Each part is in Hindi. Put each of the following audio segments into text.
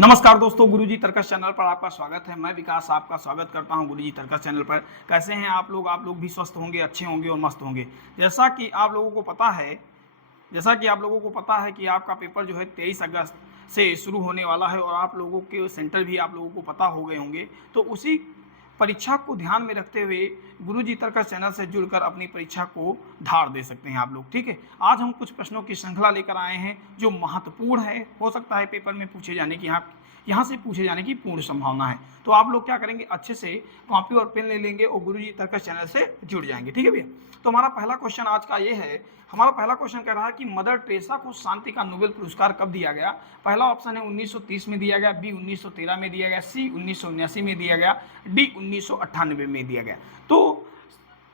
नमस्कार दोस्तों, गुरुजी तर्कस चैनल पर आपका स्वागत है। मैं विकास आपका स्वागत करता हूं गुरुजी तर्कस चैनल पर। कैसे हैं आप लोग? आप लोग भी स्वस्थ होंगे, अच्छे होंगे और मस्त होंगे। जैसा कि आप लोगों को पता है कि आपका पेपर जो है 23 अगस्त से शुरू होने वाला है और आप लोगों के सेंटर भी आप लोगों को पता हो गए होंगे। तो उसी परीक्षा को ध्यान में रखते हुए गुरुजी तर्कस चैनल से जुड़कर अपनी परीक्षा को धार दे सकते हैं आप लोग। ठीक है, आज हम कुछ प्रश्नों की श्रृंखला लेकर आए हैं जो महत्वपूर्ण है, हो सकता है पेपर में पूछे जाने की यहाँ से पूछे जाने की पूर्ण संभावना है। तो आप लोग क्या करेंगे, अच्छे से कॉपी और पेन ले लेंगे और गुरुजी तर्कस चैनल से जुड़ जाएंगे। ठीक है भैया, तो हमारा पहला क्वेश्चन आज का ये है। हमारा पहला क्वेश्चन कह रहा है कि मदर टेरेसा को शांति का नोबेल पुरस्कार कब दिया गया? पहला ऑप्शन है 1930 में दिया गया, बी 1913 में दिया गया, सी 1979 में दिया गया, डी 1998 में दिया गया। तो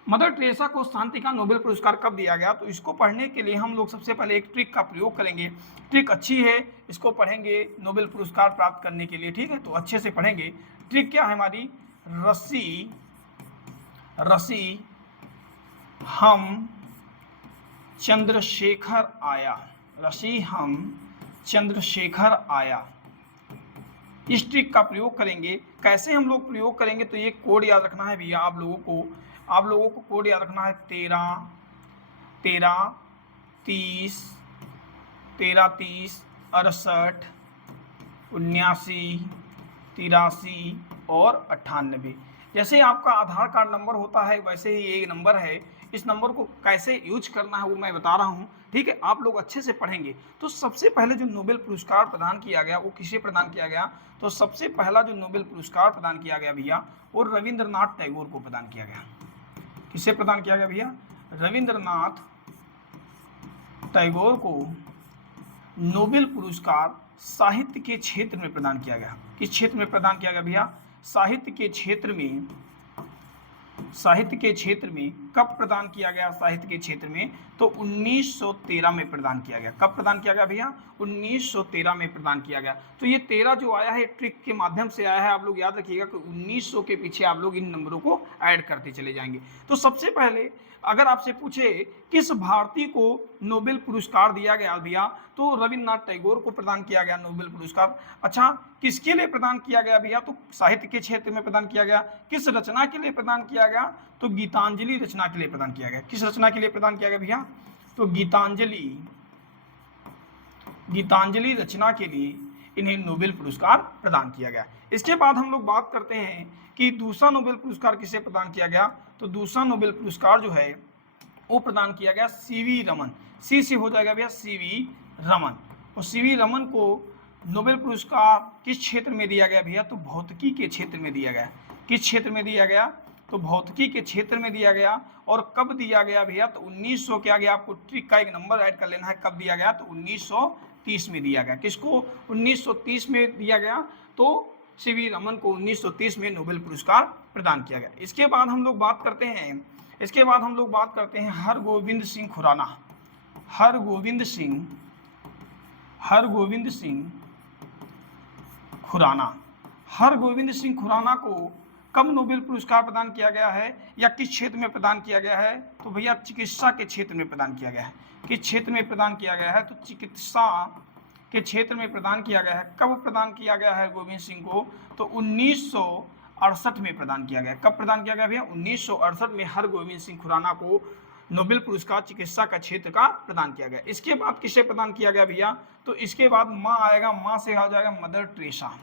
मदर टेरेसा को शांति का नोबेल पुरस्कार कब दिया गया? तो इसको पढ़ने के लिए हम लोग सबसे पहले एक ट्रिक का प्रयोग करेंगे। ट्रिक अच्छी है, इसको पढ़ेंगे नोबेल पुरस्कार प्राप्त करने के लिए। ठीक है, तो अच्छे से पढ़ेंगे। ट्रिक क्या है हमारी? रसी हम चंद्रशेखर आया, रसी हम चंद्रशेखर आया। इस ट्रिक का प्रयोग करेंगे। कैसे हम लोग प्रयोग करेंगे? तो ये कोड याद रखना है भैया आप लोगों को कोड याद रखना है 13 30 68 79 83 और 98। जैसे आपका आधार कार्ड नंबर होता है वैसे ही ये नंबर है। इस नंबर को कैसे यूज करना है वो मैं बता रहा हूँ। ठीक है, आप लोग अच्छे से पढ़ेंगे। तो सबसे पहले जो नोबेल पुरस्कार प्रदान किया गया वो किसे प्रदान किया गया? तो सबसे पहला जो नोबेल पुरस्कार प्रदान किया गया भैया वो रविंद्रनाथ टैगोर को प्रदान किया गया। किसे प्रदान किया गया भैया? रविंद्रनाथ टैगोर को नोबेल पुरस्कार साहित्य के क्षेत्र में प्रदान किया गया। किस क्षेत्र में प्रदान किया गया भैया? साहित्य के क्षेत्र में कब प्रदान किया गया? साहित्य के क्षेत्र में तो 1913 में प्रदान किया गया। कब प्रदान किया गया भैया? 1913 में प्रदान किया गया। तो ये 13 जो आया है ट्रिक के माध्यम से आया है। आप लोग याद रखिएगा कि 1900 के पीछे आप लोग इन नंबरों को ऐड करते चले जाएंगे। तो सबसे पहले अगर आपसे पूछे किस भारतीय को नोबेल पुरस्कार दिया गया भैया, तो रविंद्रनाथ टैगोर को प्रदान किया गया नोबेल पुरस्कार। अच्छा, किसके लिए प्रदान किया गया भैया? तो साहित्य के क्षेत्र में प्रदान किया गया। किस रचना के लिए प्रदान किया गया? तो गीतांजलि रचना के लिए प्रदान किया गया। किस रचना के लिए प्रदान किया गया भैया? तो गीतांजलि रचना के लिए इन्हें नोबेल पुरस्कार प्रदान किया गया। इसके बाद हम लोग बात करते हैं कि दूसरा नोबेल पुरस्कार किसे प्रदान किया गया। तो दूसरा नोबेल पुरस्कार जो है वो प्रदान किया गया सीवी रमन। सी से हो जाएगा भैया सीवी रमन। और सीवी रमन को नोबेल पुरस्कार किस क्षेत्र में दिया गया भैया? तो भौतिकी के क्षेत्र में दिया गया। किस क्षेत्र में दिया गया? तो भौतिकी के क्षेत्र में दिया गया। और कब दिया गया भैया? तो 1900 के आगे आपको ट्रिक का एक नंबर ऐड कर लेना है। कब दिया गया? तो 1930 में दिया गया। किसको? 1930 में दिया गया। तो सीवी रमन को 1930 में नोबेल पुरस्कार प्रदान किया गया। इसके बाद हम लोग बात करते हैं हरगोविंद सिंह खुराना को कब नोबेल पुरस्कार प्रदान किया गया है या किस क्षेत्र में प्रदान किया गया है? तो भैया चिकित्सा के क्षेत्र में प्रदान किया गया है। किस क्षेत्र में प्रदान किया गया है? तो चिकित्सा के क्षेत्र में प्रदान किया गया है। कब प्रदान किया गया है गोविंद सिंह को? तो 1968 में प्रदान किया गया। कब प्रदान किया गया भैया? 1968 में हरगोविंद सिंह खुराना को नोबेल पुरस्कार चिकित्सा का क्षेत्र का प्रदान किया गया। इसके बाद किसे प्रदान किया गया भैया? तो इसके बाद माँ आएगा, माँ से आ जाएगा मदर टेरेसा।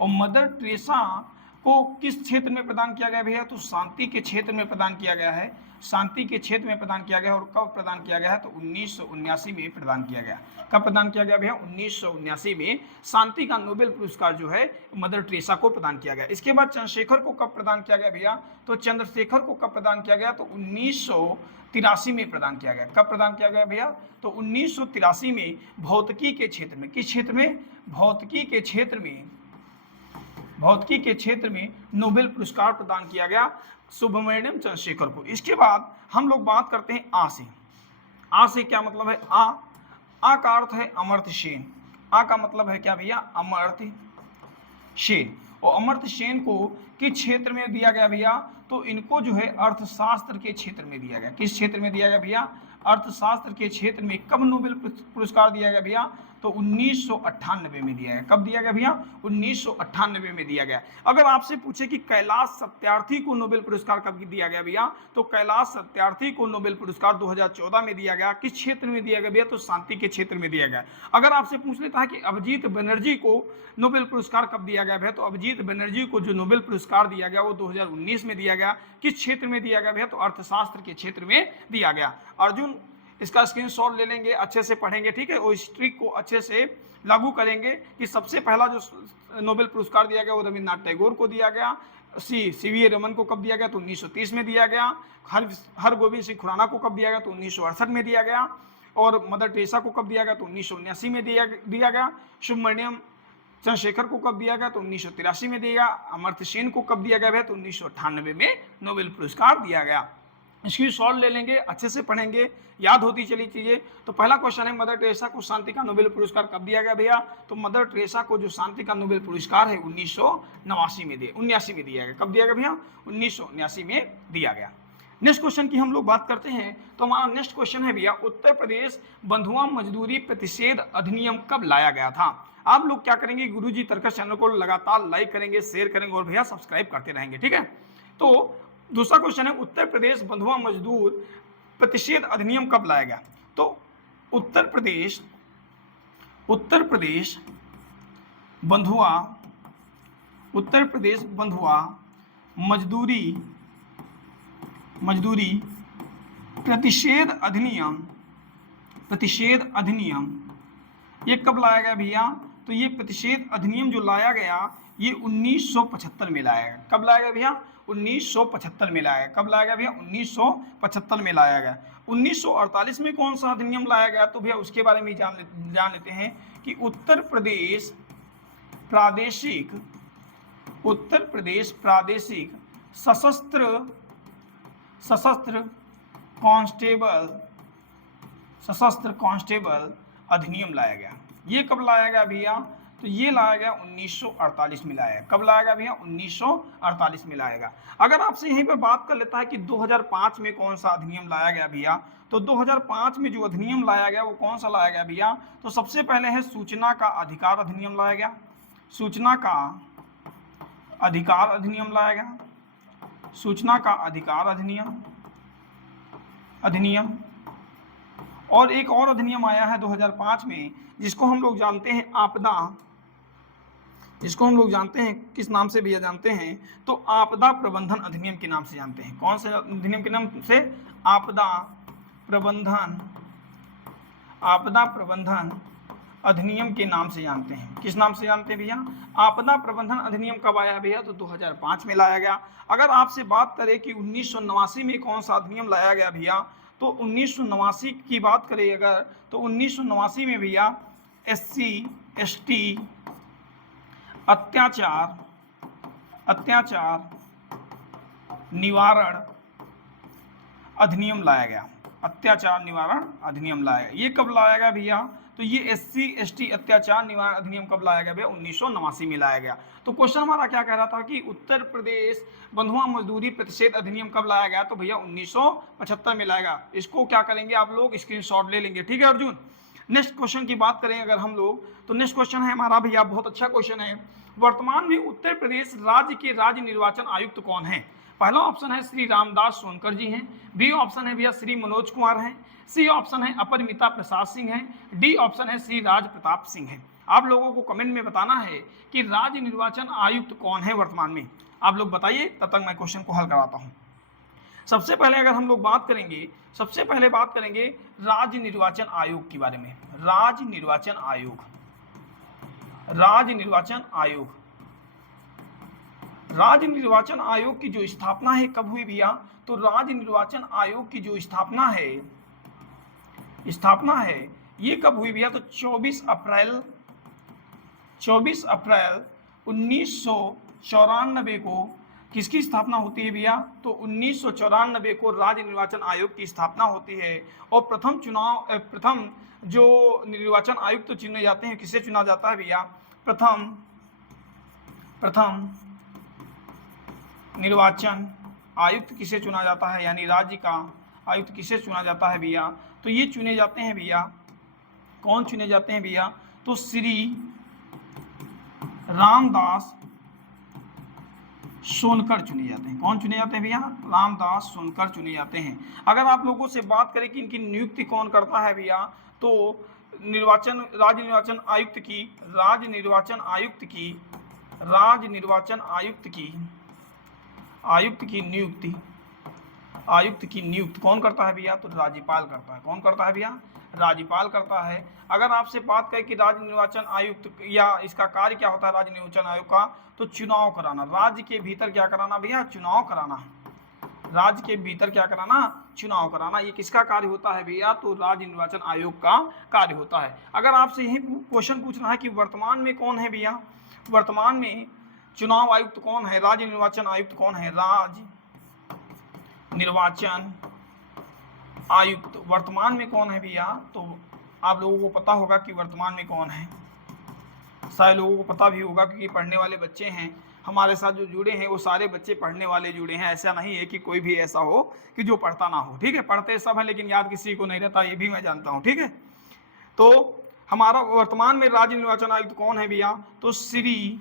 और मदर टेरेसा को किस क्षेत्र में प्रदान किया गया भैया? तो शांति के क्षेत्र में प्रदान किया गया है। शांति के क्षेत्र में प्रदान किया गया। और कब प्रदान किया गया है? तो 1979 में प्रदान किया गया। कब प्रदान किया गया भैया? 1979 में शांति का नोबेल पुरस्कार जो है मदर टेरेसा को प्रदान किया गया। इसके बाद चंद्रशेखर को कब प्रदान किया गया भैया? तो चंद्रशेखर को कब प्रदान किया गया? तो 1983 में प्रदान किया गया। कब प्रदान किया गया भैया? तो 1983 में भौतिकी के क्षेत्र में। किस क्षेत्र में? भौतिकी के क्षेत्र में नोबेल पुरस्कार प्रदान किया गया सुब्रमण्यम चंद्रशेखर को। इसके बाद हम लोग बात करते हैं आ से क्या मतलब है? आ का अर्थ है अमर्त्य सेन। आ का मतलब है क्या भैया? अमर्त्य सेन। और अमर्त्य सेन को किस क्षेत्र में दिया गया भैया? तो इनको जो है अर्थशास्त्र के क्षेत्र में दिया गया। किस क्षेत्र में दिया गया भैया? अर्थशास्त्र के क्षेत्र में। कब नोबेल पुरस्कार दिया गया भैया? तो 1998 में दिया गया। कब दिया गया भैया? 1998 में दिया गया। अगर आपसे पूछे कि कैलाश सत्यार्थी को नोबेल पुरस्कार कब दिया गया भैया, तो कैलाश सत्यार्थी को नोबेल पुरस्कार 2014 में दिया गया। किस क्षेत्र में दिया गया भैया? तो शांति के क्षेत्र में दिया गया। अगर आपसे पूछ लेता है कि अभिजीत बनर्जी को नोबेल पुरस्कार कब दिया गया भैया, तो अभिजीत बनर्जी को जो नोबेल पुरस्कार दिया गया वो 2019 में दिया गया। किस क्षेत्र में दिया गया भैया? तो अर्थशास्त्र के क्षेत्र में दिया गया। अर्जुन इसका स्क्रीनशॉट ले लेंगे, अच्छे से पढ़ेंगे, ठीक है, और इस ट्रिक को अच्छे से लागू करेंगे कि सबसे पहला जो नोबेल पुरस्कार दिया गया वो रविन्द्रनाथ टैगोर को दिया गया। सीवी रमन को कब दिया गया? तो 1930 में दिया गया। हरगोविंद सिंह खुराना को कब दिया गया? तो 1968 में दिया गया। और मदर टेरेसा को कब दिया गया? तो 1979 में दिया गया। सुब्रमण्यम चंद्रशेखर को कब दिया गया? तो 1983 में दिया गया। अमर्त्य सेन को कब दिया गया? तो 1998 में नोबेल पुरस्कार दिया गया। इसकी सॉल्व ले लेंगे, अच्छे से पढ़ेंगे, याद होती चली चीजें। तो पहला क्वेश्चन है, मदर टेरेसा को शांति का नोबेल पुरस्कार कब दिया गया भैया? तो मदर टेरेसा को जो शांति का नोबेल पुरस्कार है 1979 में दिया गया। कब दिया गया भैया? 1979 में दिया गया। नेक्स्ट क्वेश्चन की हम लोग बात करते हैं, तो हमारा नेक्स्ट क्वेश्चन है भैया, उत्तर प्रदेश बंधुआ मजदूरी प्रतिषेध अधिनियम कब लाया गया था? आप लोग क्या करेंगे, गुरुजी तर्कस चैनल को लगातार लाइक करेंगे, शेयर करेंगे और भैया सब्सक्राइब करते रहेंगे, ठीक है। तो दूसरा क्वेश्चन है, उत्तर प्रदेश बंधुआ मजदूर प्रतिषेध अधिनियम कब लाया गया? तो उत्तर प्रदेश बंधुआ मजदूरी प्रतिषेध अधिनियम ये कब लाया गया भैया? तो ये प्रतिषेध अधिनियम जो लाया गया ये 1975 में लाया गया। कब लाया गया भैया? 1975 में लाया गया। कब लाया गया भैया? 1975 में लाया गया। 1948 में कौन सा अधिनियम लाया गया? तो भैया उसके बारे में जान लेते हैं कि उत्तर प्रदेश प्रादेशिक सशस्त्र कांस्टेबल अधिनियम लाया गया। ये कब लाया गया भैया? तो ये लाया गया 1948 में लाया गया। कब लाया गया भैया? 1948 में लाया गया। अगर आपसे यहीं पर बात कर लेता है कि 2005 में कौन सा अधिनियम लाया गया भैया, तो 2005 में जो अधिनियम लाया गया वो कौन सा लाया गया भैया? तो सबसे पहले है सूचना का अधिकार अधिनियम लाया गया। सूचना का अधिकार अधिनियम लाया गया। सूचना का अधिकार अधिनियम और एक और अधिनियम आया है 2005 में जिसको हम लोग जानते हैं किस नाम से भैया जानते हैं? तो आपदा प्रबंधन अधिनियम के नाम से जानते हैं। कौन से अधिनियम के नाम से? आपदा प्रबंधन अधिनियम के नाम से जानते हैं। किस नाम से जानते हैं भैया? आपदा प्रबंधन अधिनियम कब आया भैया? तो 2005 में लाया गया। अगर आपसे बात करें कि 1989 में कौन सा अधिनियम लाया गया भैया, तो 1989 की बात करें अगर, तो 1989 में भैया SC ST अत्याचार निवारण अधिनियम लाया गया। अत्याचार निवारण अधिनियम लाया गया। ये कब लाया गया भैया? तो ये SC ST अत्याचार निवारण अधिनियम कब लाया गया भैया? 1989 में लाया गया। तो क्वेश्चन हमारा क्या कह रहा था कि उत्तर प्रदेश बंधुआ मजदूरी प्रतिषेध अधिनियम कब लाया गया? तो भैया 1975 में लाएगा। इसको क्या करेंगे आप लोग, स्क्रीनशॉट ले लेंगे, ठीक है अर्जुन। नेक्स्ट क्वेश्चन की बात करें अगर हम लोग, तो नेक्स्ट क्वेश्चन है हमारा भैया, बहुत अच्छा क्वेश्चन है, वर्तमान में उत्तर प्रदेश राज्य के राज्य निर्वाचन आयुक्त कौन है? पहला ऑप्शन है श्री रामदास सोनकर जी हैं, बी ऑप्शन है भैया श्री मनोज कुमार हैं, सी ऑप्शन है अपरिमिता प्रसाद सिंह हैं, डी ऑप्शन है श्री राज प्रताप सिंह हैं। आप लोगों को कमेंट में बताना है कि राज्य निर्वाचन आयुक्त कौन है वर्तमान में, आप लोग बताइए, तब तक मैं क्वेश्चन को हल कराता हूँ। सबसे पहले अगर हम लोग बात करेंगे, सबसे पहले बात करेंगे राज्य निर्वाचन आयोग के बारे में। राज्य निर्वाचन आयोग की जो स्थापना है कब हुई भैया? तो राज्य निर्वाचन आयोग की जो स्थापना है ये कब हुई भैया? तो 24 अप्रैल 1994 को किसकी स्थापना होती है भैया? तो 1994 को राज्य निर्वाचन आयोग की स्थापना होती है। और प्रथम जो निर्वाचन आयुक्त तो चुने जाते हैं, किसे चुना जाता है भैया? प्रथम निर्वाचन आयुक्त किसे चुना जाता है, यानी राज्य का आयुक्त किसे चुना जाता है भैया? तो ये चुने जाते हैं भैया, कौन चुने जाते हैं भैया? तो श्री रामदास सोनकर चुने जाते हैं। कौन चुने जाते हैं भैया? रामदास सोनकर चुने जाते हैं। अगर आप लोगों से बात करें कि इनकी नियुक्ति कौन करता है भैया, तो राज्य निर्वाचन आयुक्त की नियुक्ति कौन करता है भैया? तो राज्यपाल करता है। कौन करता है भैया? राज्यपाल करता है। अगर आपसे बात करें कि राज्य निर्वाचन आयुक्त या इसका कार्य क्या होता है राज्य निर्वाचन आयोग का, तो चुनाव कराना, राज्य के भीतर क्या कराना भैया? चुनाव कराना। राज्य के भीतर क्या कराना? चुनाव कराना। ये किसका कार्य होता है भैया? तो राज्य निर्वाचन आयोग का कार्य होता है। अगर आपसे यही क्वेश्चन पूछना है कि वर्तमान में कौन है भैया, वर्तमान में चुनाव आयुक्त कौन है, राज्य निर्वाचन आयुक्त कौन है? राज्य निर्वाचन आयुक्त वर्तमान में कौन है भैया? तो आप लोगों को पता होगा कि वर्तमान में कौन है, सारे लोगों को पता भी होगा क्योंकि पढ़ने वाले बच्चे हैं हमारे साथ जो जुड़े हैं, वो सारे बच्चे पढ़ने वाले जुड़े हैं। ऐसा नहीं है कि कोई भी ऐसा हो कि जो पढ़ता ना हो, ठीक है? पढ़ते सब है लेकिन याद किसी को नहीं रहता, ये भी मैं जानता हूँ, ठीक है? तो हमारा वर्तमान में राज्य निर्वाचन आयुक्त कौन है भैया? तो श्री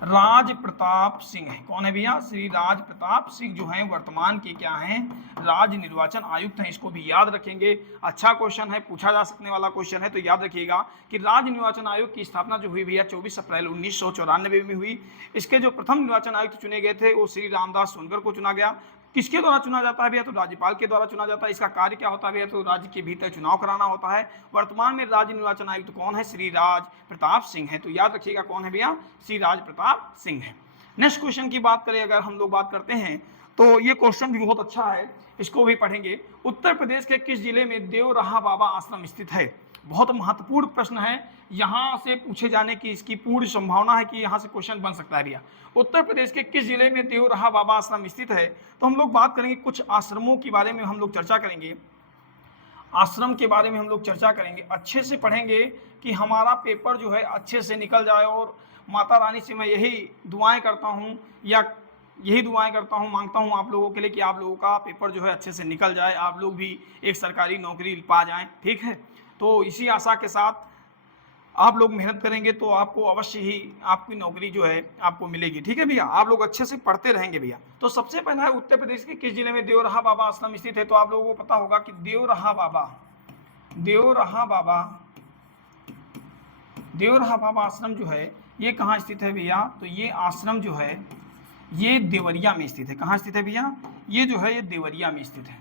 राज प्रताप सिंह है। कौन है भैया? श्री राज प्रताप सिंह जो हैं वर्तमान के क्या हैं? राज्य निर्वाचन आयुक्त हैं। इसको भी याद रखेंगे, अच्छा क्वेश्चन है, पूछा जा सकने वाला क्वेश्चन है। तो याद रखिएगा कि राज्य निर्वाचन आयोग की स्थापना जो हुई भैया 24 अप्रैल 1994 में हुई। इसके जो प्रथम निर्वाचन आयुक्त चुने गए थे वो श्री रामदास सोनकर को चुना गया। किसके द्वारा चुना जाता है भैया? तो राज्यपाल के द्वारा चुना जाता है। इसका कार्य क्या होता है भैया? तो राज्य के भीतर चुनाव कराना होता है। वर्तमान में राज्य निर्वाचन आयुक्त कौन है? श्री राज प्रताप सिंह है। तो याद रखिएगा कौन है भैया? श्री राज प्रताप सिंह है। नेक्स्ट क्वेश्चन की बात करें अगर हम लोग बात करते हैं तो ये क्वेश्चन भी बहुत अच्छा है, इसको भी पढ़ेंगे। उत्तर प्रदेश के किस जिले में देवराहा बाबा आश्रम स्थित है? बहुत महत्वपूर्ण प्रश्न है, यहाँ से पूछे जाने की इसकी पूर्ण संभावना है कि यहाँ से क्वेश्चन बन सकता है भैया। उत्तर प्रदेश के किस जिले में देवराहा बाबा आश्रम स्थित है? तो हम लोग बात करेंगे कुछ आश्रमों के बारे में, हम लोग चर्चा करेंगे, आश्रम के बारे में हम लोग चर्चा करेंगे। अच्छे से पढ़ेंगे कि हमारा पेपर जो है अच्छे से निकल जाए, और माता रानी से मैं यही दुआएं करता हूँ मांगता हूँ आप लोगों के लिए कि आप लोगों का पेपर जो है अच्छे से निकल जाए, आप लोग भी एक सरकारी नौकरी पा जाएं, ठीक है? तो इसी आशा के साथ आप लोग मेहनत करेंगे तो आपको अवश्य ही आपकी नौकरी जो है आपको मिलेगी, ठीक है भैया? आप लोग अच्छे से पढ़ते रहेंगे भैया। तो सबसे पहला है उत्तर प्रदेश के किस जिले में देवराहा बाबा आश्रम स्थित है? तो आप लोगों को पता होगा कि देवराहा बाबा आश्रम जो है ये कहाँ स्थित है भैया? तो ये आश्रम जो है ये देवरिया में स्थित है। कहाँ स्थित है भैया? ये जो है ये देवरिया में स्थित है।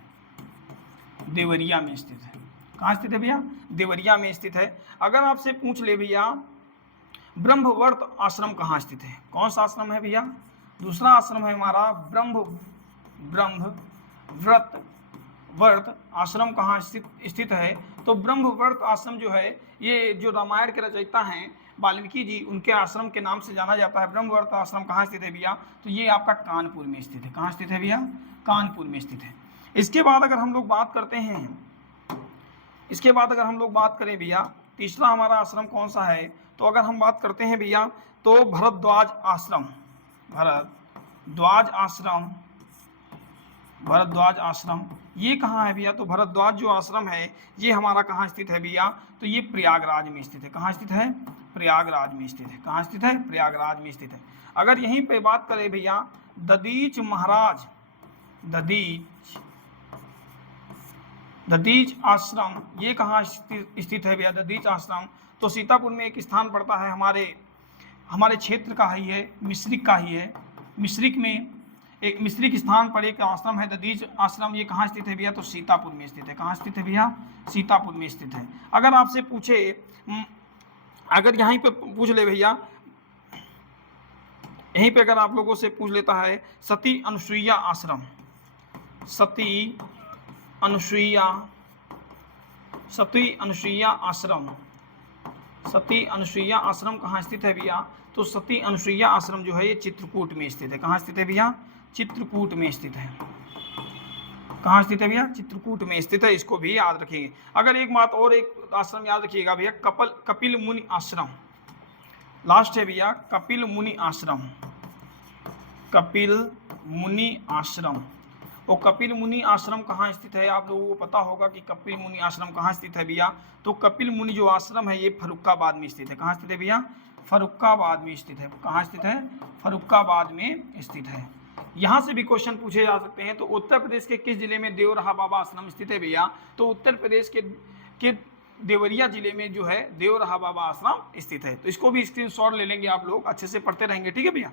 देवरिया में स्थित है। कहाँ स्थित है भैया? देवरिया में स्थित है। अगर आपसे पूछ ले भैया ब्रह्मवर्त आश्रम कहाँ स्थित है? कौन सा आश्रम है भैया? दूसरा आश्रम है हमारा ब्रह्मवर्त आश्रम कहाँ स्थित है? तो ब्रह्मवर्त आश्रम जो है ये जो रामायण के रचयिता हैं वाल्मीकि जी, उनके आश्रम के नाम से जाना जाता है। ब्रह्मवर्त आश्रम कहाँ स्थित है भैया? तो ये आपका कानपुर में स्थित है। कहाँ स्थित है भैया? कानपुर में स्थित है। इसके बाद अगर हम लोग बात करें भैया तीसरा हमारा आश्रम कौन सा है? तो अगर हम बात करते हैं भैया तो भरद्वाज आश्रम ये कहाँ है भैया? तो भरद्वाज जो आश्रम है ये हमारा कहाँ स्थित है भैया? तो ये प्रयागराज में स्थित है। कहाँ स्थित है? प्रयागराज में स्थित है। कहाँ स्थित है? प्रयागराज में स्थित है। अगर यहीं पे बात करें भैया दधीच आश्रम ये कहाँ स्थित है भैया? दधीच आश्रम तो सीतापुर में एक स्थान पड़ता है, हमारे क्षेत्र का ही है, मिश्रिक का ही है। मिश्रिक में एक मिश्रिक स्थान पर एक आश्रम है दधीच आश्रम। ये कहाँ स्थित है भैया? तो सीतापुर में स्थित है। कहाँ स्थित है भैया? सीतापुर में स्थित है। अगर आपसे पूछे, अगर यहीं पे पूछ ले भैया, यहीं पे अगर आप लोगों से पूछ लेता है सती अनुसुईया आश्रम कहाँ स्थित है भैया? तो सती अनुसुईया आश्रम जो है ये चित्रकूट में स्थित है। कहाँ स्थित है भैया? चित्रकूट में स्थित है। कहाँ स्थित है भैया? चित्रकूट में स्थित है। इसको भी याद रखेंगे। अगर एक बात और, एक आश्रम याद रखिएगा भैया, कपिल मुनि आश्रम लास्ट है भैया। कपिल मुनि आश्रम और कपिल मुनि आश्रम कहाँ स्थित है? आप लोगों को पता होगा कि कपिल मुनि आश्रम कहाँ स्थित है भैया। तो कपिल मुनि जो आश्रम है ये फर्रुखाबाद में स्थित है। कहाँ स्थित है भैया? फर्रुखाबाद में स्थित है। कहाँ स्थित है? फर्रुखाबाद में स्थित है। यहाँ से भी क्वेश्चन पूछे जा सकते हैं। तो उत्तर प्रदेश के किस जिले में देवरहा बाबा आश्रम स्थित है भैया? तो उत्तर प्रदेश के देवरिया जिले में जो है देवरहा बाबा आश्रम स्थित है। तो इसको भी स्क्रीनशॉट ले लेंगे आप लोग, अच्छे से पढ़ते रहेंगे, ठीक है भैया।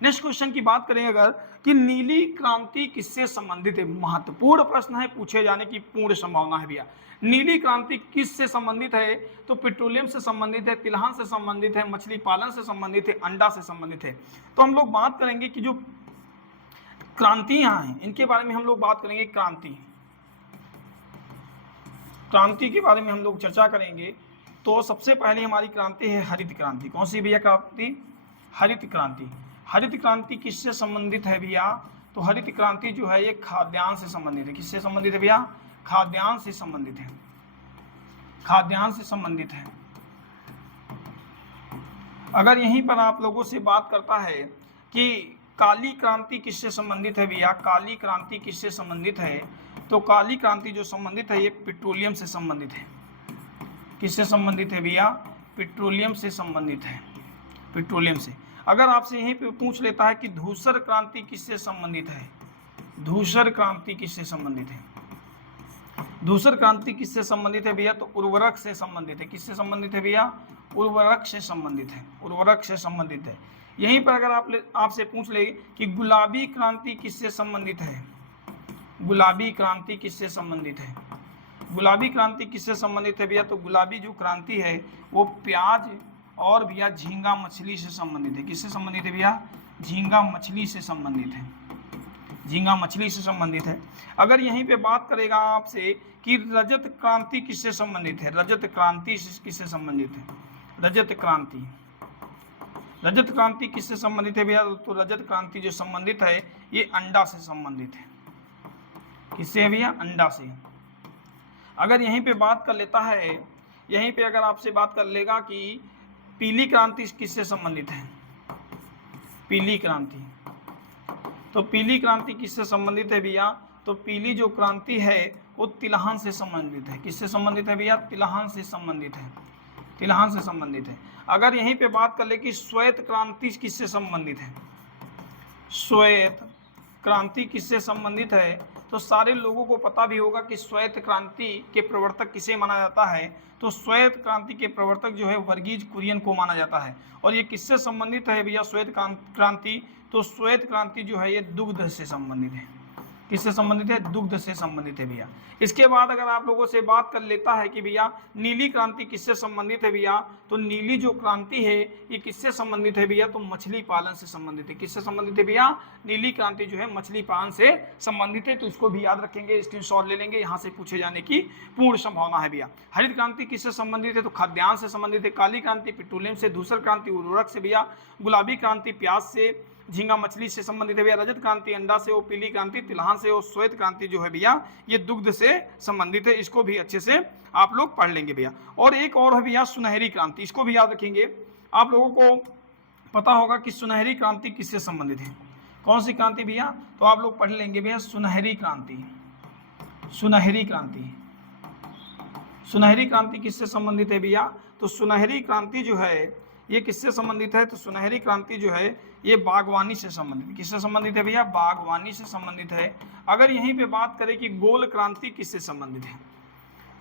नेक्स्ट क्वेश्चन की बात करें अगर कि नीली क्रांति किससे संबंधित है? महत्वपूर्ण प्रश्न है, पूछे जाने की पूर्ण संभावना है भैया। नीली क्रांति किससे संबंधित है? तो पेट्रोलियम से संबंधित है, तिलहन से संबंधित है, मछली पालन से संबंधित है, अंडा से संबंधित है। तो हम लोग बात करेंगे कि जो क्रांतियां हैं इनके बारे में हम लोग बात करेंगे। क्रांति के बारे में हम लोग चर्चा करेंगे। तो सबसे पहले हमारी क्रांति है हरित क्रांति। कौन सी भैया क्रांति? हरित क्रांति। हरित क्रांति किससे संबंधित है भैया? तो हरित क्रांति जो है ये खाद्यान्न से संबंधित है। किससे संबंधित है भैया? खाद्यान्न से संबंधित है। खाद्यान्न से संबंधित है। अगर यहीं पर आप लोगों से बात करता है कि काली क्रांति किससे संबंधित है भैया? काली क्रांति किससे संबंधित है? तो काली क्रांति जो संबंधित है ये पेट्रोलियम से संबंधित है। किससे संबंधित है भैया? पेट्रोलियम से संबंधित है। पेट्रोलियम से। अगर आपसे यहीं पे पूछ लेता है कि धूसर क्रांति किससे संबंधित है? धूसर क्रांति किससे संबंधित है? धूसर क्रांति किससे संबंधित है भैया? तो उर्वरक से संबंधित है। किससे संबंधित है भैया? उर्वरक से संबंधित है। उर्वरक से संबंधित है। यहीं पर अगर आपसे पूछ ले कि गुलाबी क्रांति किससे संबंधित है? गुलाबी क्रांति किससे संबंधित है? गुलाबी क्रांति किससे संबंधित है भैया? तो गुलाबी जो क्रांति है वो प्याज और भैया झींगा मछली से संबंधित है। किससे संबंधित है भैया? झींगा मछली से संबंधित है। झींगा मछली से संबंधित है। अगर यहीं पे बात करेगा आपसे कि रजत क्रांति किससे संबंधित है? रजत क्रांति किससे संबंधित है? रजत क्रांति। रजत क्रांति किससे संबंधित है भैया? तो रजत क्रांति जो संबंधित है ये अंडा से संबंधित है। किससे है भैया? अंडा से। अगर यहीं पे बात कर लेता है, यहीं पे अगर आपसे बात कर लेगा कि पीली क्रांति किससे संबंधित है? पीली क्रांति। तो पीली क्रांति किससे संबंधित है भैया? तो पीली जो क्रांति है वो तिलहन से संबंधित है। किससे संबंधित है भैया? तिलहन से संबंधित है। तिलहन से संबंधित है। अगर यहीं पे बात कर ले कि श्वेत क्रांति किससे संबंधित है? श्वेत क्रांति किससे संबंधित है? तो सारे लोगों को पता भी होगा कि श्वेत क्रांति के प्रवर्तक किसे माना जाता है? तो श्वेत क्रांति के प्रवर्तक जो है वर्गीज कुरियन को माना जाता है। और ये किससे संबंधित है भैया श्वेत क्रांति? तो श्वेत क्रांति जो है ये दुग्ध से संबंधित है। किससे संबंधित है? दुग्ध से संबंधित है भैया। इसके बाद अगर आप लोगों से बात कर लेता है कि भैया नीली क्रांति किससे संबंधित है भैया? तो नीली जो क्रांति है ये किससे संबंधित है भैया? तो मछली पालन से संबंधित है। किससे संबंधित है भैया? नीली क्रांति जो है मछली पालन से संबंधित है। तो इसको भी याद रखेंगे, स्क्रीनशॉट ले लेंगे, यहाँ से पूछे जाने की पूर्ण संभावना है भैया। हरित क्रांति किससे संबंधित है? तो खाद्यान्न से संबंधित है। काली क्रांति पेट्रोलियम से। धूसर क्रांति उर्वरक से भैया। गुलाबी क्रांति प्याज से, झींगा मछली से संबंधित है भैया। रजत क्रांति अंडा से, और पीली क्रांति तिलहन से, और श्वेत क्रांति जो है भैया ये दुग्ध से संबंधित है। इसको भी अच्छे से आप लोग पढ़ लेंगे भैया। और एक और है भैया सुनहरी क्रांति, इसको भी याद रखेंगे। आप लोगों को पता होगा कि सुनहरी क्रांति किससे संबंधित है। कौन सी क्रांति भैया? तो आप लोग पढ़ लेंगे भैया सुनहरी क्रांति। सुनहरी क्रांति। सुनहरी क्रांति किससे संबंधित है भैया? तो सुनहरी क्रांति जो है ये किससे संबंधित है? तो सुनहरी क्रांति जो है ये बागवानी से संबंधित। किससे संबंधित है भैया? बागवानी से संबंधित है। अगर यहीं पे बात करें कि गोल क्रांति किससे संबंधित है?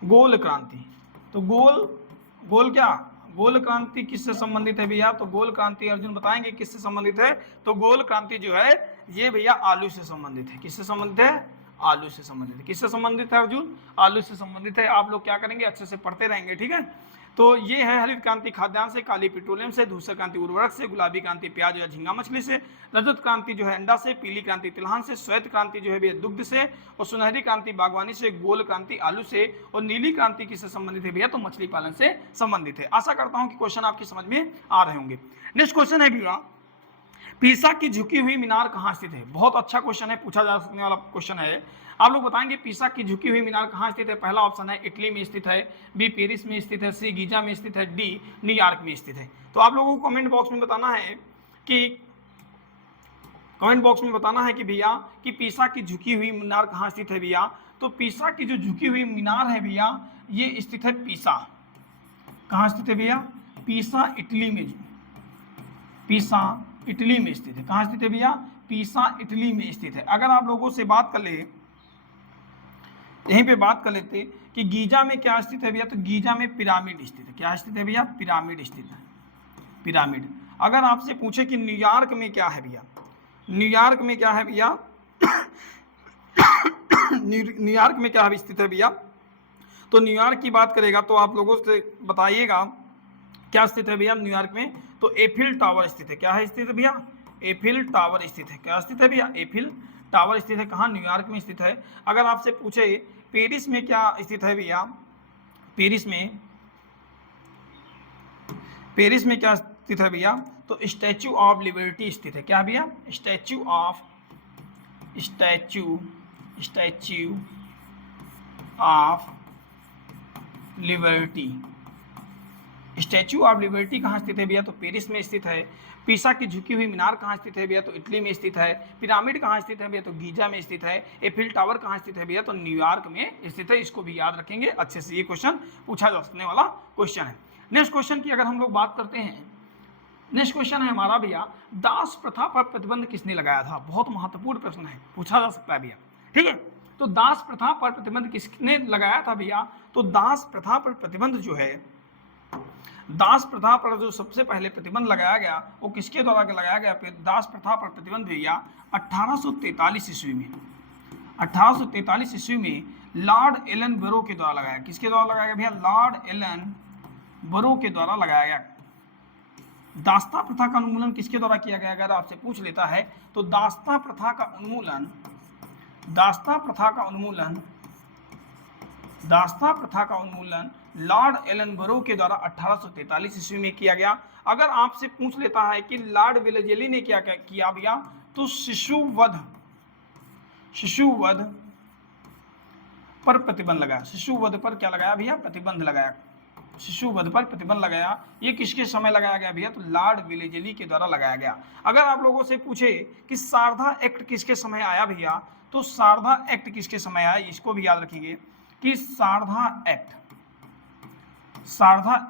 गोल क्रांति। तो गोल क्या? गोल क्रांति किससे संबंधित है भैया? तो गोल क्रांति अर्जुन बताएंगे किससे संबंधित है। तो गोल क्रांति जो है ये भैया आलू से संबंधित है। किससे संबंधित है? आलू से संबंधित है। किससे संबंधित है अर्जुन? आलू से संबंधित है। आप लोग क्या करेंगे? अच्छे से पढ़ते रहेंगे, ठीक है। तो ये है हरित क्रांति खाद्यान्न से, काली पेट्रोलियम से, धूसर क्रांति उर्वरक से, गुलाबी क्रांति प्याज या झींगा मछली से, रजत क्रांति जो है अंडा से, पीली क्रांति तिलहन से, श्वेत क्रांति जो है भैया दुग्ध से, और सुनहरी क्रांति बागवानी से, गोल क्रांति आलू से, और नीली क्रांति किससे संबंधित है भैया? तो मछली पालन से संबंधित है। आशा करता हूं कि क्वेश्चन आपकी समझ में आ रहे होंगे। नेक्स्ट क्वेश्चन है भैया पीसा की झुकी हुई मीनार कहाँ स्थित है? बहुत अच्छा क्वेश्चन है, पूछा जा सकने वाला क्वेश्चन है। आप लोग बताएंगे पीसा की झुकी हुई मीनार कहाँ स्थित है? पहला ऑप्शन है इटली में स्थित है, बी पेरिस में स्थित है, सी गीजा में स्थित है, डी न्यूयॉर्क में स्थित है। तो आप लोगों को कमेंट बॉक्स में बताना है कि कमेंट बॉक्स में बताना है कि भैया कि पीसा की झुकी हुई मीनार कहाँ स्थित है भैया। तो पीसा की जो झुकी हुई मीनार है भैया ये स्थित है पीसा, कहाँ स्थित है भैया, पीसा इटली में, पीसा इटली में स्थित है। कहाँ स्थित है भैया, पीसा इटली में स्थित है। अगर आप लोगों से बात कर ले, यहीं पे बात कर लेते कि गीजा में क्या स्थित है भैया, तो गीजा में पिरामिड स्थित है। क्या स्थित है भैया, पिरामिड स्थित है, पिरामिड। अगर आपसे पूछे कि न्यूयॉर्क में क्या है भैया, न्यूयॉर्क में क्या है भैया न्यूयॉर्क में क्या स्थित है भैया, तो न्यूयॉर्क की बात करेगा तो आप लोगों से बताइएगा क्या स्थित है भैया न्यूयॉर्क में, तो एफिल टावर स्थित है। क्या है स्थित है भैया, एफिल टावर स्थित है। क्या स्थित है भैया, एफिल टावर स्थित है। कहाँ, न्यूयॉर्क में स्थित है। अगर आपसे पूछे पेरिस में क्या स्थित है भैया, पेरिस में क्या स्थित है भैया, तो स्टैचू ऑफ लिबर्टी स्थित है। क्या भैया, statue of liberty, statue of liberty कहाँ स्थित है भैया, तो पेरिस में स्थित है। पीसा की झुकी हुई मीनार कहाँ स्थित है भैया, तो इटली में स्थित है। पिरामिड कहाँ स्थित है भैया, तो गीजा में स्थित है। एफिल टावर कहाँ स्थित है भैया, तो न्यूयॉर्क में स्थित है। इसको भी याद रखेंगे अच्छे से, ये क्वेश्चन पूछा जा सकने वाला क्वेश्चन है। नेक्स्ट क्वेश्चन की अगर हम लोग बात करते हैं, नेक्स्ट क्वेश्चन है हमारा भैया, दास प्रथा पर प्रतिबंध किसने लगाया था। बहुत महत्वपूर्ण प्रश्न है, पूछा जा सकता है भैया, ठीक है। तो दास प्रथा पर प्रतिबंध किसने लगाया था भैया, तो दास प्रथा पर प्रतिबंध जो है, दास प्रथा पर जो सबसे पहले प्रतिबंध लगाया गया वो किसके द्वारा लगाया गया, दास प्रथा पर प्रतिबंध भैया 1843 ईस्वी में, 1843 ईस्वी में लॉर्ड एलन बरो के द्वारा लगाया। किसके द्वारा लगाया गया भैया, लॉर्ड एलन बरो के द्वारा लगाया गया। दास्ता प्रथा का उन्मूलन किसके द्वारा किया गया, अगर आपसे पूछ लेता है तो दास्ता प्रथा का उन्मूलन, दास्ता प्रथा का उन्मूलन लॉर्ड एलन बरो के द्वारा 1843 ईस्वी में किया गया। अगर आपसे पूछ लेता है कि लॉर्ड वेलेजली ने क्या किया भैया, तो शिशुवध पर प्रतिबंध लगाया। शिशुवध पर क्या लगाया भैया, प्रतिबंध लगाया। शिशुवध पर प्रतिबंध लगाया। ये किसके समय लगाया गया भैया, तो लॉर्ड वेलेजली के द्वारा लगाया गया। अगर आप लोगों से पूछे कि सारदा एक्ट किसके समय आया भैया, तो सारदा एक्ट किसके समय आया, इसको भी याद रखेंगे कि सारदा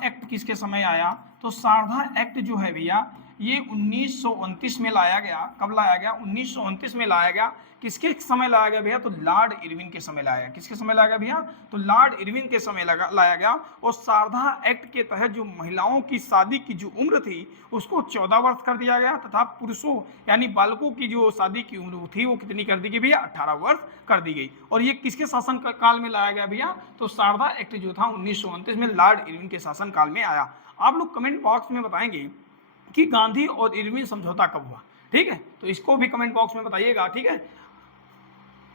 एक्ट किसके समय आया, तो सारदा एक्ट जो है भैया ये 1929 में लाया गया। कब लाया गया, 1929 में लाया गया। किसके समय लाया गया भैया, तो लॉर्ड इरविन के समय लाया गया। किसके समय लाया गया भैया, तो लॉर्ड इरविन के समय लाया गया। और सारदा एक्ट के तहत जो महिलाओं की शादी की जो उम्र थी उसको 14 वर्ष कर दिया गया, तथा पुरुषों यानी बालकों की जो शादी की उम्र थी वो कितनी कर दी गई भैया, 18 वर्ष कर दी गई। और ये किसके शासन काल में लाया गया भैया, तो सारदा एक्ट जो था 1929 में लॉर्ड इरविन के शासन काल में आया। आप लोग कमेंट बॉक्स में बताएंगे कि गांधी और इरविन समझौता कब हुआ, ठीक है। तो इसको भी कमेंट बॉक्स में बताइएगा, ठीक है।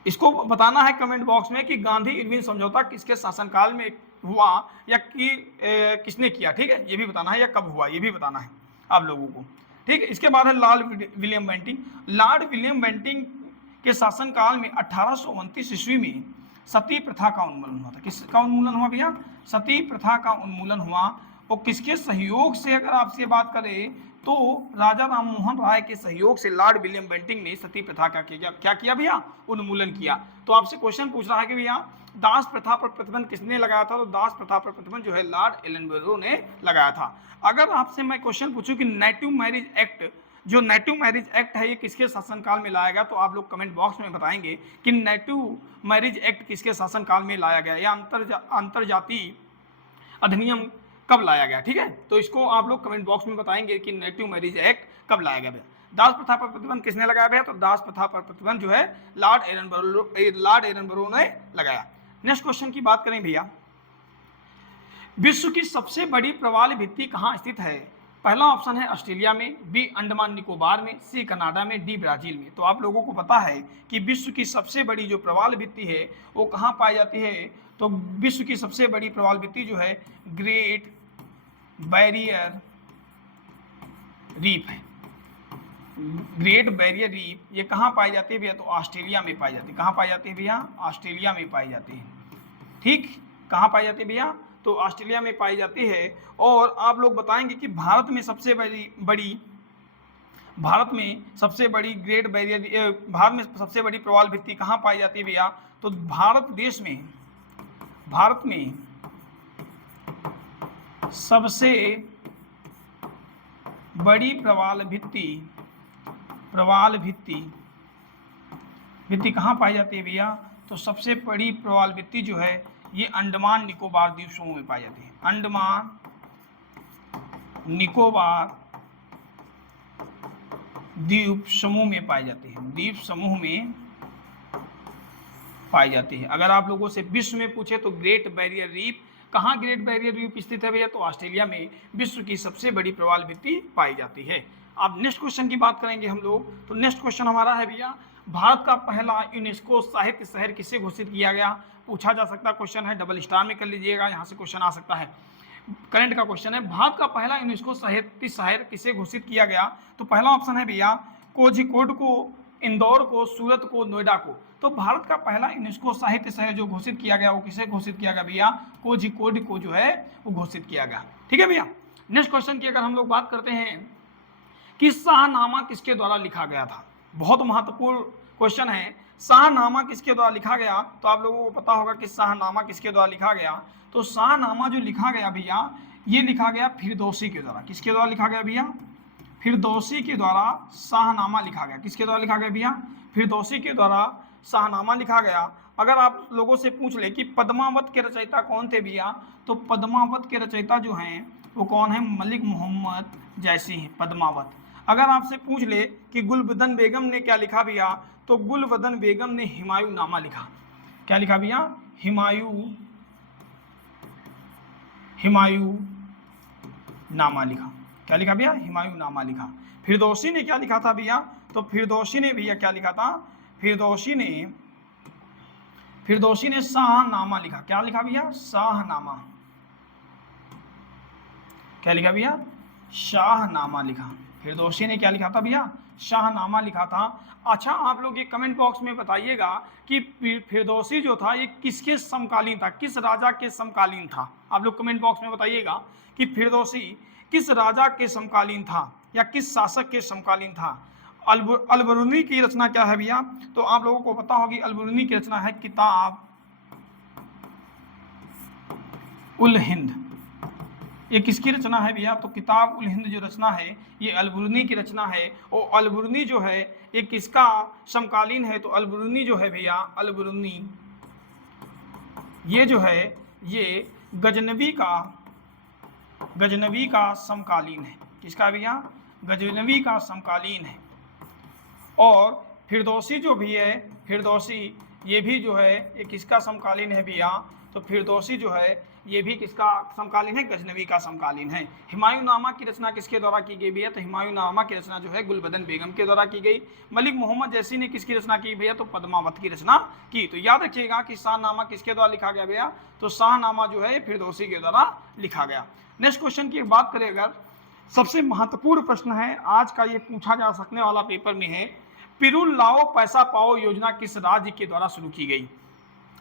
इसको बताना है कमेंट बॉक्स में कि गांधी इरविन समझौता किसके शासनकाल में हुआ या कि किसने किया, ठीक है। ये भी बताना है, या कब हुआ ये भी बताना है आप लोगों को, ठीक है। इसके बाद है Lord William Bentinck. Lord William Bentinck के शासनकाल में 1829 ईस्वी में सती प्रथा का उन्मूलन हुआ था। किसका उन्मूलन हुआ भैया, सती प्रथा का उन्मूलन हुआ। और किसके सहयोग से अगर आपसे बात करें तो राजा राम मोहन राय के सहयोग से लॉर्ड विलियम बेंटिंक ने सती प्रथा का क्या किया भैया, उन्मूलन किया। तो आपसे क्वेश्चन पूछ रहा है कि भैया दास प्रथा पर प्रतिबंध किसने लगाया था, तो दास प्रथा पर प्रतिबंध जो है लॉर्ड एलन बरो ने लगाया था। अगर आपसे मैं क्वेश्चन पूछूं कि नेटिव मैरिज एक्ट, जो नेटिव मैरिज एक्ट है ये किसके शासनकाल में लाया गया, तो आप लोग कमेंट बॉक्स में बताएंगे कि नेटिव मैरिज एक्ट किसके शासनकाल में लाया गया, या अंतरजातीय अधिनियम कब लाया गया, ठीक है। तो इसको आप लोग कमेंट बॉक्स में बताएंगे कि नेटिव मैरिज एक्ट कब लाया गया भैया। दास प्रथा पर प्रतिबंध किसने लगाया भैया, तो दास प्रथा पर प्रतिबंध जो है लॉर्ड एलन बरो ने लगाया। नेक्स्ट क्वेश्चन की बात करें भैया, विश्व की सबसे बड़ी प्रवाल भित्ति कहाँ स्थित है। पहला ऑप्शन है ऑस्ट्रेलिया में, बी अंडमान निकोबार में, सी कनाडा में, डी ब्राजील में। तो आप लोगों को पता है कि विश्व की सबसे बड़ी जो प्रवाल भित्ति है वो कहाँ पाई जाती है, तो विश्व की सबसे बड़ी प्रवाल भित्ति जो है ग्रेट बैरियर रीफ है। ग्रेट बैरियर रीफ ये कहाँ पाई जाती है भैया, तो ऑस्ट्रेलिया में पाई जाती है। कहाँ पाई जाती है भैया, ऑस्ट्रेलिया में पाई जाती है, ठीक। कहाँ पाई जाती है भैया, तो ऑस्ट्रेलिया में पाई जाती है। और आप लोग बताएंगे कि भारत में सबसे बड़ी भारत में सबसे बड़ी ग्रेट बैरियर, भारत में सबसे बड़ी प्रवाल भित्ति कहाँ पाई जाती है भैया? तो भारत में सबसे बड़ी प्रवाल भित्ति कहाँ पाई जाती है भैया? तो सबसे बड़ी प्रवाल भित्ति जो है ये अंडमान निकोबार द्वीप समूह में पाई जाती है। अंडमान निकोबार द्वीप समूह में पाई जाती है, द्वीप समूह में पाई जाती है। अगर आप लोगों से विश्व में पूछे तो ग्रेट बैरियर रीफ, कहाँ ग्रेट बैरियर रीफ स्थित है भैया? तो ऑस्ट्रेलिया में विश्व की सबसे बड़ी प्रवाल भित्ति पाई जाती है। अब नेक्स्ट क्वेश्चन की बात करेंगे हम लोग, तो नेक्स्ट क्वेश्चन हमारा है भैया, भारत का पहला यूनेस्को साहित्य शहर किसे घोषित किया गया? पूछा जा सकता क्वेश्चन है, डबल स्टार में कर लीजिएगा, यहाँ से क्वेश्चन आ सकता है। करंट का क्वेश्चन है, भारत का पहला यूनेस्को साहित्य शहर किसे घोषित किया गया? तो पहला ऑप्शन है भैया कोझिकोड को, इंदौर को, सूरत को, नोएडा को। तो भारत का पहला यूनेस्को साहित्य शहर जो घोषित किया गया वो किसे घोषित किया गया भैया? कोझिकोड को जो है वो घोषित किया गया। ठीक है भैया। नेक्स्ट क्वेश्चन की अगर हम लोग बात करते हैं कि शाहनामा किसके द्वारा लिखा गया था, बहुत महत्वपूर्ण क्वेश्चन है। शाहनामा किसके द्वारा लिखा गया? तो आप लोगों को पता होगा कि शाहनामा किसके द्वारा लिखा गया। तो शाहनामा जो लिखा गया भैया, ये लिखा गया फिरदौसी के द्वारा। किसके द्वारा लिखा गया भैया? फिरदौसी के द्वारा शाहनामा लिखा गया। किसके द्वारा लिखा गया भैया? फिरदौसी के द्वारा शाहनामा लिखा गया। अगर आप लोगों से पूछ ले कि पद्मावत के रचयिता कौन थे भैया, तो पद्मावत के रचयिता जो हैं वो कौन है? मलिक मोहम्मद जैसी हैं पद्मावत। अगर आपसे पूछ ले कि गुलबदन बेगम ने क्या लिखा भैया, तो गुलबदन बेगम ने हुमायूं नामा लिखा। क्या लिखा भैया? हुमायूं नामा लिखा। क्या लिखा भैया? हुमायूं नामा लिखा। फिरदौसी ने क्या लिखा था भैया? तो फिरदौसी ने भैया क्या लिखा था? फिरदौसी ने शाहनामा लिखा। क्या लिखा भैया? शाहनामा। क्या लिखा भैया? शाहनामा लिखा। फिरदौसी ने क्या लिखा था भैया? शाहनामा लिखा था। अच्छा, आप लोग ये कमेंट बॉक्स में बताइएगा कि फिरदौसी जो था ये किसके समकालीन था, किस राजा के समकालीन था? आप लोग कमेंट बॉक्स में बताइएगा कि फिरदौसी किस राजा के समकालीन था या किस शासक के समकालीन था। अलबरूनी की रचना क्या है भैया? तो आप लोगों को पता होगी अलबरूनी की रचना है किताब उल हिंद। ये किसकी रचना है भैया? तो किताब उल हिंद जो रचना है ये अलबरूनी की रचना है। और अलबरूनी जो है ये किसका समकालीन है? तो अलबरूनी जो है भैया, अलबरूनी ये जो है ये गजनवी का समकालीन है। किसका भैया? गजनवी का समकालीन है। और फिरदौसी जो भी है, फिरदौसी ये भी जो है ये किसका समकालीन है भैया? तो फिरदौसी जो है ये भी किसका समकालीन है? गजनवी का समकालीन है। हुमायूं नामा की रचना किसके द्वारा की गई भैया? तो हुमायूं नामा की रचना जो है गुलबदन बेगम के द्वारा की गई। मलिक मोहम्मद जैसी ने किसकी रचना की भैया? तो पद्मावत की रचना की। तो याद रखिएगा कि शाहनामा किसके द्वारा लिखा गया भैया? तो शाहनामा जो है फिरदौसी के द्वारा लिखा गया। नेक्स्ट क्वेश्चन की बात करें अगर, सबसे महत्वपूर्ण प्रश्न है आज का, ये पूछा जा सकने वाला पेपर में है, पिरुल लाओ पैसा पाओ योजना किस राज्य के द्वारा शुरू की गई?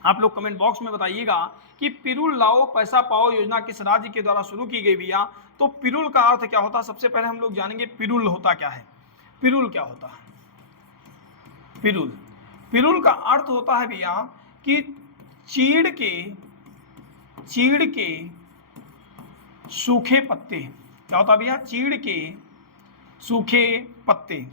आप लोग कमेंट बॉक्स में बताइएगा कि पिरुल लाओ पैसा पाओ योजना किस राज्य के द्वारा शुरू की गई भैया? तो पिरुल का अर्थ क्या होता है? सबसे पहले हम लोग जानेंगे पिरुल होता क्या है। पिरुल क्या होता है? पिरुल का अर्थ होता है भैया कि चीड़ के सूखे पत्ते। क्या होता है भैया? चीड़ के सूखे पत्ते।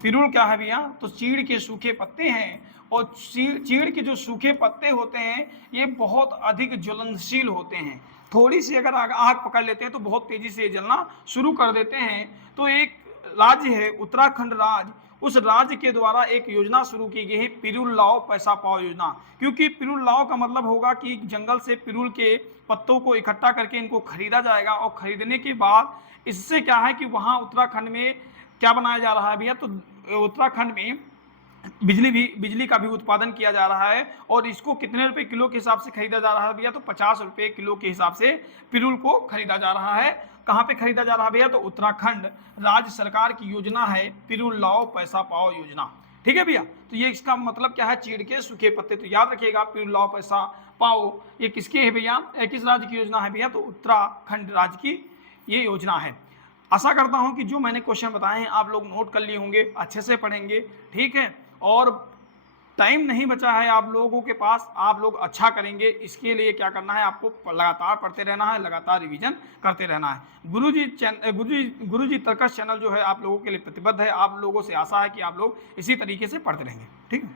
पिरुल क्या है भैया? तो चीड़ के सूखे पत्ते हैं। और चीड़ के जो सूखे पत्ते होते हैं ये बहुत अधिक ज्वलनशील होते हैं। थोड़ी सी अगर आग पकड़ लेते हैं तो बहुत तेजी से जलना शुरू कर देते हैं। तो एक राज्य है उत्तराखंड राज्य, उस राज्य के द्वारा एक योजना शुरू की गई है पिरुल लाओ पैसा पाओ योजना। क्योंकि पिरुल लाओ का मतलब होगा कि जंगल से पिरुल के पत्तों को इकट्ठा करके इनको खरीदा जाएगा। और खरीदने के बाद इससे क्या है कि वहाँ उत्तराखंड में क्या बनाया जा रहा है भैया? तो उत्तराखंड में बिजली का भी उत्पादन किया जा रहा है। और इसको कितने रुपए किलो के हिसाब से खरीदा जा रहा है भैया? तो 50 रुपये किलो के हिसाब से पिरुल को खरीदा जा रहा है। कहाँ पे खरीदा जा रहा है भैया? तो उत्तराखंड राज्य सरकार की योजना है पिरुल लाओ पैसा पाओ योजना। ठीक है भैया। तो ये इसका मतलब क्या है? चीड़ के सूखे पत्ते। तो याद रखिएगा पिरुल लाओ पैसा पाओ ये किसके है भैया? किस राज्य की योजना है भैया? तो उत्तराखंड राज्य की ये योजना है। आशा करता हूं कि जो मैंने क्वेश्चन बताए हैं आप लोग नोट कर लिए होंगे, अच्छे से पढ़ेंगे, ठीक है। और टाइम नहीं बचा है आप लोगों के पास, आप लोग अच्छा करेंगे, इसके लिए क्या करना है, आपको लगातार पढ़ते रहना है, लगातार रिवीजन करते रहना है। गुरुजी तर्कश चैनल जो है आप लोगों के लिए प्रतिबद्ध है। आप लोगों से आशा है कि आप लोग इसी तरीके से पढ़ते रहेंगे, ठीक है।